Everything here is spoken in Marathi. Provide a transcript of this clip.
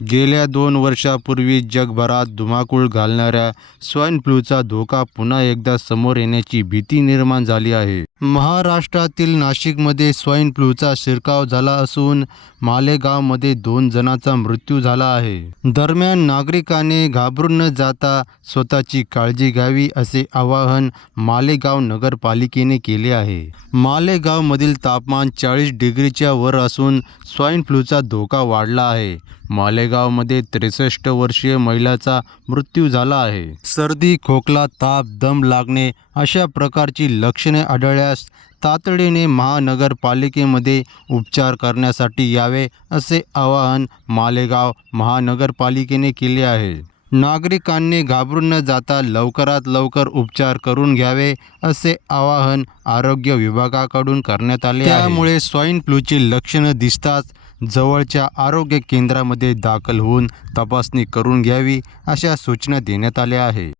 गेल्या दोन वर्षापूर्वी जगभरात धुमाकूळ घालणाऱ्या स्वाईन फ्लूचा धोका पुन्हा एकदा समोर येण्याची भीती निर्माण झाली आहे. महाराष्ट्रातील नाशिकमध्ये स्वाईन फ्लूचा शिरकाव झाला असून मालेगावमध्ये दोन जणांचा मृत्यू झाला आहे. दरम्यान नागरिकाने घाबरून न जाता स्वतःची काळजी घ्यावी असे आवाहन मालेगाव नगरपालिकेने केले आहे. मालेगावमधील तापमान चाळीस डिग्रीच्या वर असून स्वाईन फ्लूचा धोका वाढला आहे. मालेगावमध्ये त्रेसष्ट वर्षीय महिलाचा मृत्यू झाला आहे. सर्दी खोकला ताप दम लागणे अशा प्रकारची लक्षणे आढळल्या झाल्यास तातडीने महानगरपालिकेमध्ये उपचार करण्यासाठी यावे असे आवाहन मालेगाव महानगरपालिकेने केले आहे. नागरिकांनी घाबरून न जाता लवकरात लवकर उपचार करून घ्यावे असे आवाहन आरोग्य विभागाकडून करण्यात आले त्यामुळे स्वाईन फ्लूची लक्षणं दिसताच जवळच्या आरोग्य केंद्रामध्ये दाखल होऊन तपासणी करून घ्यावी अशा सूचना देण्यात आल्या आहे